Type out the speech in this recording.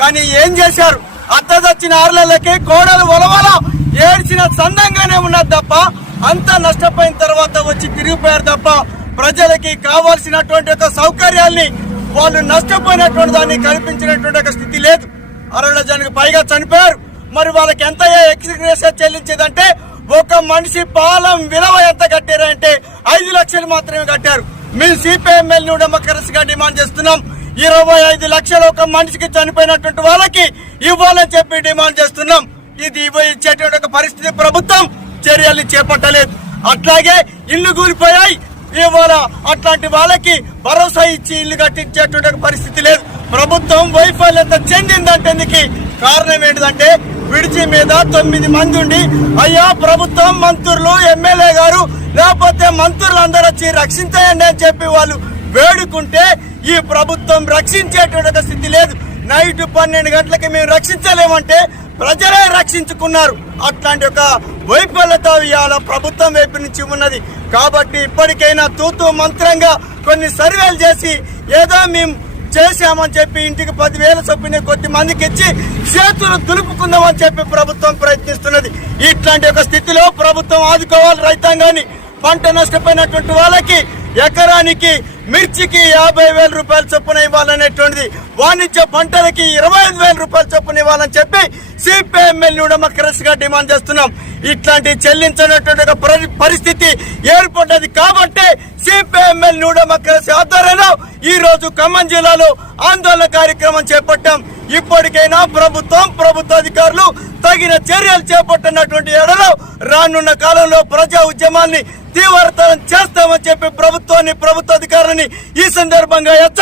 కానీ ఏం చేశారు? అత్త చచ్చిన ఆర్లకి కోడలు ఒలవల ఏడ్చిన సందంగానే ఉన్నది తప్ప అంతా నష్టపోయిన తర్వాత వచ్చి తిరిగిపోయారు తప్ప ప్రజలకి కావాల్సినటువంటి ఒక సౌకర్యాల్ని వాళ్ళు నష్టపోయినటువంటి దాన్ని కల్పించినటువంటి ఒక స్థితి లేదు. అరవై డజన్కి పైగా చనిపోయారు. మరి వాళ్ళకి ఎంత ఎక్స్గ్రేషన్ చెల్లించేదంటే ఒక మనిషి పాలం విలువ ఎంత కట్టారంటే ఐదు లక్షలు మాత్రమే కట్టారు. మేము సిపిఎంఎల్ డెమోక్రసీగా డిమాండ్ చేస్తున్నాం. ఇరవై ఐదు లక్షలు ఒక మనిషికి చనిపోయినటువంటి వాళ్ళకి ఇవ్వాలని చెప్పి డిమాండ్ చేస్తున్నాం. ఇది ఇవ్వ ఇచ్చేటువంటి ఒక పరిస్థితి ప్రభుత్వం చర్యలు చేపట్టలేదు. అట్లాగే ఇల్లు కూలిపోయాయి. ఇవాళ అట్లాంటి వాళ్ళకి భరోసా ఇచ్చి ఇల్లు కట్టించేటువంటి పరిస్థితి లేదు. ప్రభుత్వం వైఫల్యత చెందిందంటే కారణం ఏంటంటే విడిచి మీద తొమ్మిది మంది ఉండి అయ్యా ప్రభుత్వం మంత్రులు ఎమ్మెల్యే గారు లేకపోతే మంత్రులు అందరూ వచ్చి రక్షించేయండి అని చెప్పి వాళ్ళు వేడుకుంటే ఈ ప్రభుత్వం రక్షించేటువంటి స్థితి లేదు. నైట్ పన్నెండు గంటలకి మేము రక్షించలేమంటే ప్రజలే రక్షించుకున్నారు. అట్లాంటి ఒక వైఫల్యత ఇవాళ ప్రభుత్వం వైపు నుంచి ఉన్నది. కాబట్టి ఇప్పటికైనా తూతు మంత్రంగా కొన్ని సర్వేలు చేసి ఏదో మేము చేశామని చెప్పి ఇంటికి పదివేల చొప్పున కొద్ది మందికి ఇచ్చి చేతులు దులుపుకుందామని చెప్పి ప్రభుత్వం ప్రయత్నిస్తున్నది. ఇట్లాంటి ఒక స్థితిలో ప్రభుత్వం ఆదుకోవాలి రైతాంగాన్ని. పంట నష్టపోయినటువంటి వాళ్ళకి ఎకరానికి మిర్చికి యాభై వేల రూపాయల చొప్పున ఇవ్వాలనేటువంటిది వాణిజ్య పంటలకి ఇరవై ఐదు వేల రూపాయల చొప్పున ఇవ్వాలని చెప్పి సిపిఎంఎల్ డెమోక్రసీ గా డిమాండ్ చేస్తున్నాం. ఇట్లాంటి చెల్లించినటువంటి ఒక పరి- పరిస్థితి ఏర్పడ్డది కాబట్టి సిపిఎంఎల్ డెమోక్రసీ ఆధ్వర్యంలో ఈ రోజు ఖమ్మం జిల్లాలో ఆందోళన కార్యక్రమం చేపట్టాం. ఇప్పటికైనా ప్రభుత్వం ప్రభుత్వ అధికారులు తగిన చర్యలు చేపట్టినటువంటి ఎడలో రానున్న కాలంలో ప్రజా ఉద్యమాన్ని తీవ్రతరం చేస్తామని చెప్పి ఈ సందర్భంగా హెచ్చ